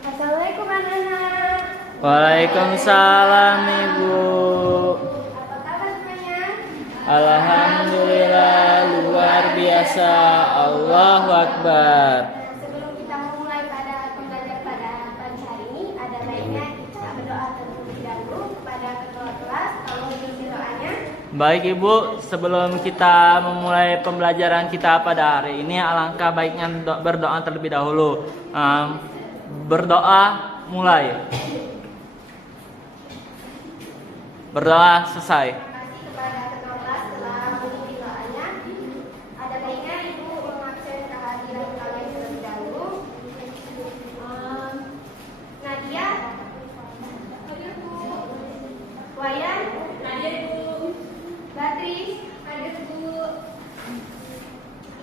Assalamualaikum anak-anak. Waalaikumsalam Ibu. Apa kabar semuanya? Alhamdulillah luar biasa. Allahu Akbar. Sebelum kita memulai pada pembelajaran pada pagi hari ini, ada baiknya kita berdoa terlebih dahulu kepada ketua kelas. Tolong isi doanya. Baik Ibu, sebelum kita memulai pembelajaran kita pada hari ini, alangkah baiknya berdoa terlebih dahulu. Berdoa mulai. Berdoa selesai. Terima kasih kepada ketua kelas telah mengisi doanya. Ada baiknya Ibu mengabsen kehadiran kalian terlebih dahulu. Nadia, hadir Bu. Wayan, hadir Bu. Beatrice, hadir Bu.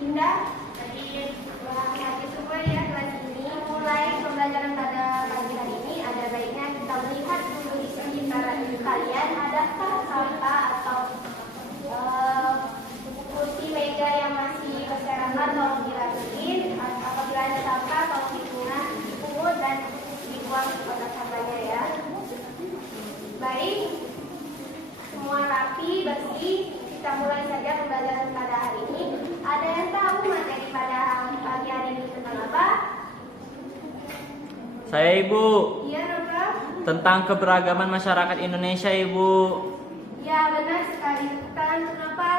Indah, hadir. Wah, hadir semua ya kelas ini. Mulai pembelajaran pada pagi hari ini, ada baiknya kita melihat dulu di sekitaran kalian adakah sampah atau kursi meja yang masih berserakan, tolong dirapiin. Apabila ada sampah tolong dipungut dan dibuang ke kotak sampahnya ya. Baik, semua rapi, bersih. Kita mulai saja pembelajaran pada hari ini. Ada yang tahu materi pada pagi hari ini tentang apa? Saya Ibu, Iya, Nova? tentang keberagaman masyarakat Indonesia Ibu. Ya, benar sekali. Tangan untuk Nova.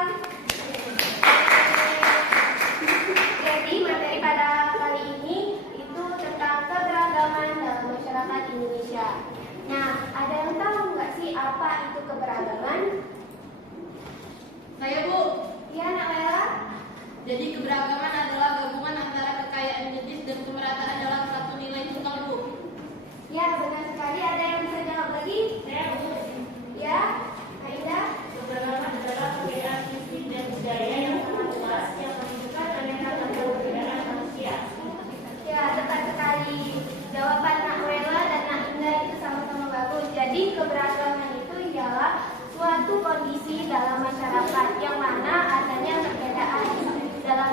Jadi materi pada kali ini itu tentang keberagaman dalam masyarakat Indonesia. Nah, ada yang tahu nggak sih apa itu keberagaman? Saya Bu, Iya, Nak Lela? jadi keberagaman adalah gabungan antara kekayaan jenis dan kemerataan dalam satu nilai tunggal Bu. Ya, benar sekali. Ada yang bisa jawab lagi? Saya Bu, Ya, Aida? keberagaman adalah perbedaan fisik dan budaya yang sangat luas yang menunjukkan aneka perbedaan manusia. Ya, tepat sekali. Jawaban Nak Wela dan Nak Indah itu sama-sama bagus. Jadi keberagaman itu ialah suatu kondisi dalam masyarakat yang mana adanya perbedaan dalam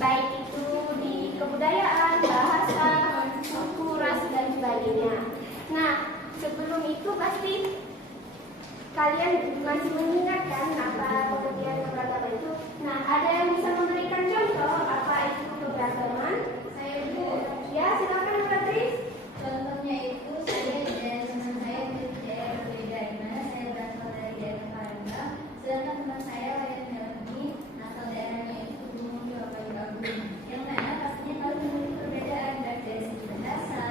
baik itu di kebudayaan, bahasa, suku, ras dan sebagainya. Nah, sebelum itu pasti kalian masih mengingat kan apa pengertian keberagaman itu. Nah, ada yang bisa memberikan contoh apa itu keberagaman? Saya Bu, Ya, silakan Beatrice. contohnya itu saya dan teman saya dari daerah berbeda, di mana saya berasal dari daerah Palembang, sedangkan teman saya Wayan Melani asal daerahnya itu Gunung Jawa Bayu Agung, yang mana pastinya kalau memiliki perbedaan baik dari segi bahasa,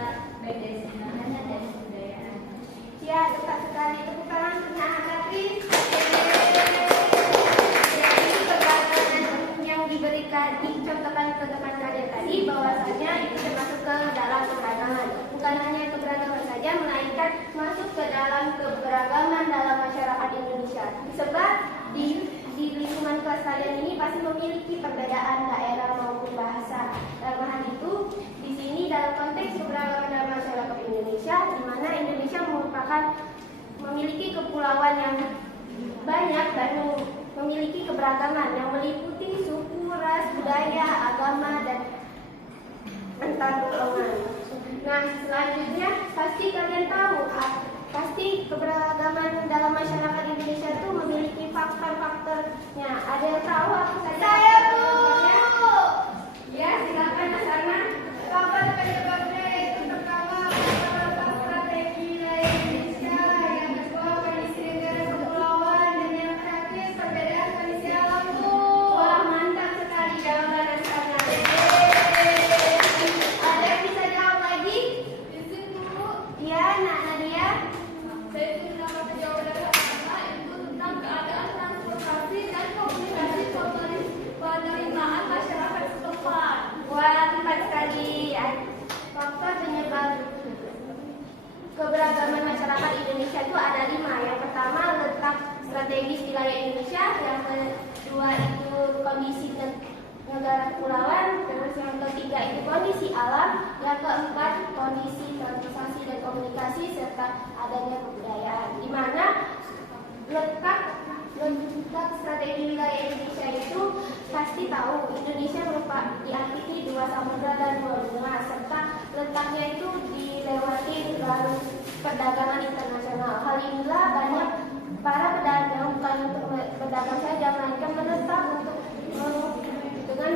baik dari segi makanan dan kebudayaan. Ya, tepat sekali. Tepuk tangan untuk anak Beatrice. Jadi keberagaman yang diberikan dicontohkan kalian tadi bahwasanya itu termasuk ke dalam keberagaman. Bukan hanya keberagaman saja, melainkan masuk ke dalam keberagaman dalam masyarakat Indonesia. Sebab di lingkungan kelas kalian ini pasti memiliki perbedaan daerah maupun bahasa. Dalam hal itu, di sini dalam konteks keberagaman dalam masyarakat Indonesia, di mana Indonesia merupakan memiliki kepulauan yang banyak dan memiliki keberagaman yang meliputi suku, ras, budaya, agama, dan antar golongan. Nah, selanjutnya pasti kalian tahu, pasti keberagaman dalam masyarakat Indonesia itu memiliki faktor-faktornya. Ada yang tahu apa saja? Saya Bu. Ya, silakan Mas Arna. Kapan penyebabnya itu pertama faktor strategi wilayah Indonesia, yang kedua kondisi negara kepulauan, dan yang terakhir perbedaan kondisi alam Bu. Wah, mantap sekali jawaban Mas Arna. Ada yang bisa jawab lagi? Izin Bu, Ya, Nak Nadia. saya ingin mendapat jawaban dari pertama itu tentang keadaan transportasi dan komunikasi penerimaan masyarakat setempat. Wah, tepat sekali. Faktor penyebab keberagaman masyarakat Indonesia itu ada 5. Yang pertama, letak strategis wilayah Indonesia. Yang kedua itu kondisi negara kepulauan. Terus yang ketiga itu kondisi alam. Yang keempat, kondisi transportasi dan komunikasi serta adanya kebudayaan. Di mana letak strategi wilayah Indonesia itu pasti tahu Indonesia diakhiri 2 samudra dan 2 benua, serta letaknya itu dilewati jalur perdagangan internasional. Hal inilah banyak para pedagang bukan untuk berdagang saja, melainkan menetap untuk dengan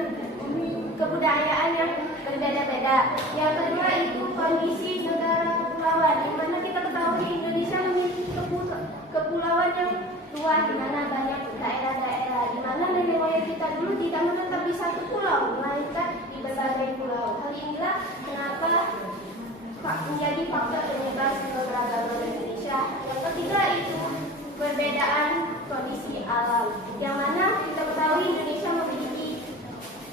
kebudayaan yang berbeda-beda. Yang kedua itu kondisi negara kepulauan, di mana kita ketahui Indonesia memiliki kepulauan yang luas, di mana banyak daerah-daerah, di mana nenek moyang kita dulu tidak menetap di satu pulau, melainkan di berbagai pulau. Hal inilah kenapa menjadi faktor penyebab keberagaman Indonesia. Yang ketiga itu perbedaan kondisi alam, yang mana kita ketahui Indonesia memiliki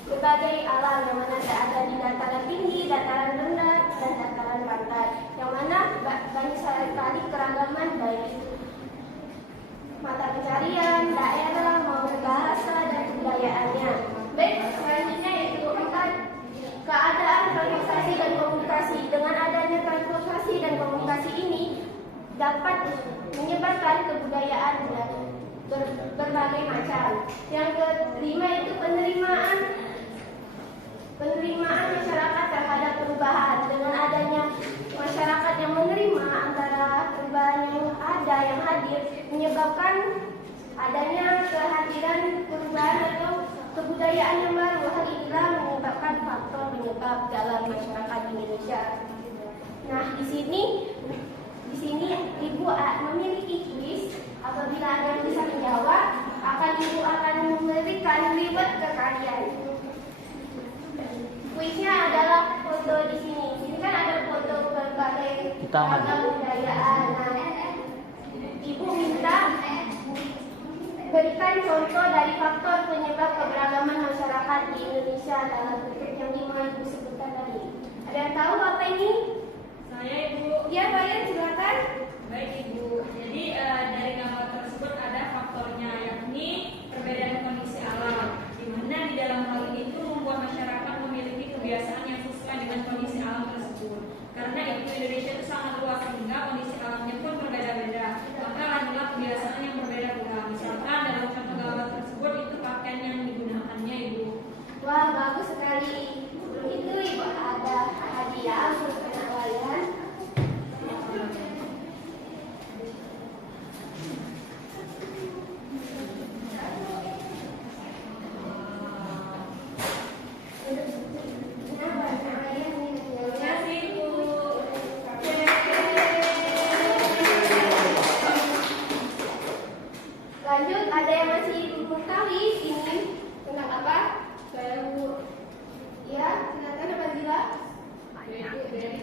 berbagai alam, yang mana ada di dataran tinggi, dataran rendah, dan dataran pantai, yang mana banyak sekali keragaman baik itu mata pencarian, daerah, maupun bahasa dan kebudayaannya. Baik, selanjutnya yaitu keadaan transportasi dan komunikasi. Dengan adanya transportasi dan komunikasi ini dapat menyebarkan kebudayaan berbagai macam. Yang kelima itu penerimaan masyarakat terhadap perubahan. Dengan adanya masyarakat yang menerima antara perubahan yang ada, yang hadir, menyebabkan adanya kehadiran perubahan atau kebudayaan yang baru. Hal inilah menyebabkan faktor penyebab dalam masyarakat Indonesia. Nah, di sini Ibu memiliki kuis. Apabila ada yang bisa menjawab, Ibu akan memberikan reward ke kalian. Kuisnya adalah foto di sini. Ini kan ada foto berbagai kebudayaan. Nah, Ibu minta berikan contoh dari faktor penyebab keberagaman masyarakat di Indonesia dalam bentuk yang 5 Ibu sebutkan tadi. Ada yang tahu apa ini? Saya, Ibu. Ya, Bayan, silakan. Baik, Ibu. Jadi dari gambar tersebut ada faktornya, yakni perbedaan kondisi alam, di mana di dalam hal ini itu membuat masyarakat memiliki kebiasaan yang sesuai dengan kondisi alam tersebut. Karena itu Indonesia itu sangat luas sehingga kondisi alamnya pun berbeda-beda. Maka adalah kebiasaan yang berbeda pula. Misalkan dalam contoh gambar tersebut itu pakaian yang digunakannya, Ibu. Wah, bagus sekali. Itu Ibu ada hadiah untuk anak kalian. Lanjut, ada yang masih mengetahui ini tentang apa? Saya Bu. Ya, silakan Pak Zila.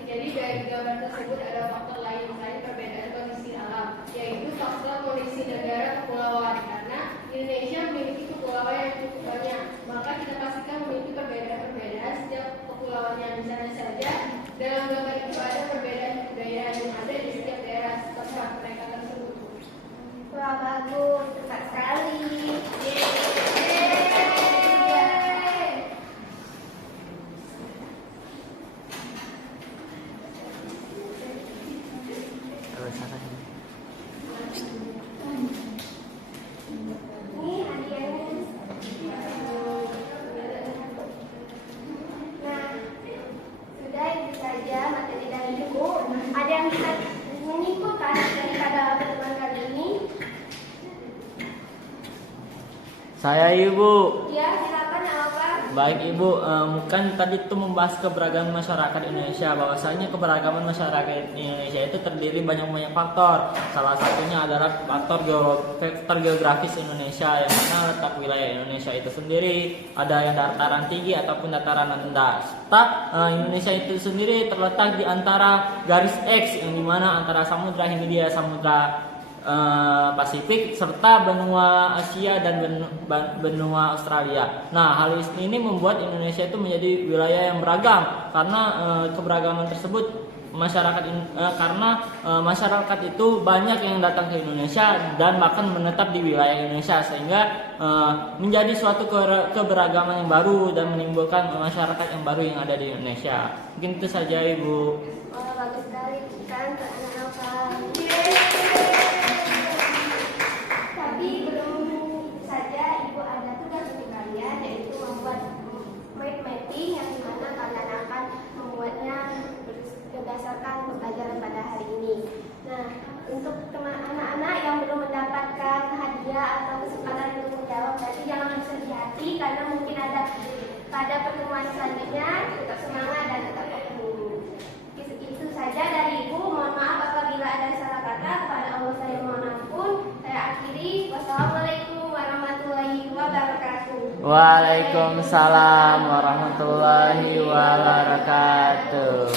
Jadi dari gambar tersebut ada faktor lain selain perbedaan kondisi alam, yaitu faktor kondisi negara kepulauan. Karena Indonesia memiliki kepulauan yang cukup banyak, maka kita pastikan memiliki perbedaan-perbedaan setiap kepulauannya. Misalnya saja, dalam gambar itu ada perbedaan kebudayaan yang ada di setiap daerah tempat mereka tersebut. Wah, bagus, tepat sekali. Ini hadiahnya. Nah, sudah itu saja materi dari Ibu. Ada yang bisa menyimpulkan daripada pertemuan kali ini? Saya Ibu. Ya, silakan apa? Baik Ibu, kan tadi itu membahas keberagaman masyarakat Indonesia. Bahwasanya keberagaman masyarakat Indonesia itu terdiri banyak faktor. Salah satunya adalah faktor geografis Indonesia, yang mana letak wilayah Indonesia itu sendiri ada yang dataran tinggi ataupun dataran rendah. Serta Indonesia itu sendiri terletak di antara garis X, yang dimana antara Samudra Hindia, Samudra Pasifik, serta benua Asia dan benua Australia. Nah, hal ini membuat Indonesia itu menjadi wilayah yang beragam karena keberagaman tersebut masyarakat itu banyak yang datang ke Indonesia dan bahkan menetap di wilayah Indonesia, sehingga menjadi suatu keberagaman yang baru dan menimbulkan masyarakat yang baru yang ada di Indonesia. Mungkin itu saja Ibu. Oh, bagus sekali kan anak-anak. pertemuan selanjutnya. Tetap semangat dan tetap optimis. Itu saja dari Ibu. Mohon maaf apabila ada salah kata. Kepada Allah saya mohon ampun. Saya akhiri. Wassalamualaikum warahmatullahi wabarakatuh. Waalaikumsalam warahmatullahi wabarakatuh.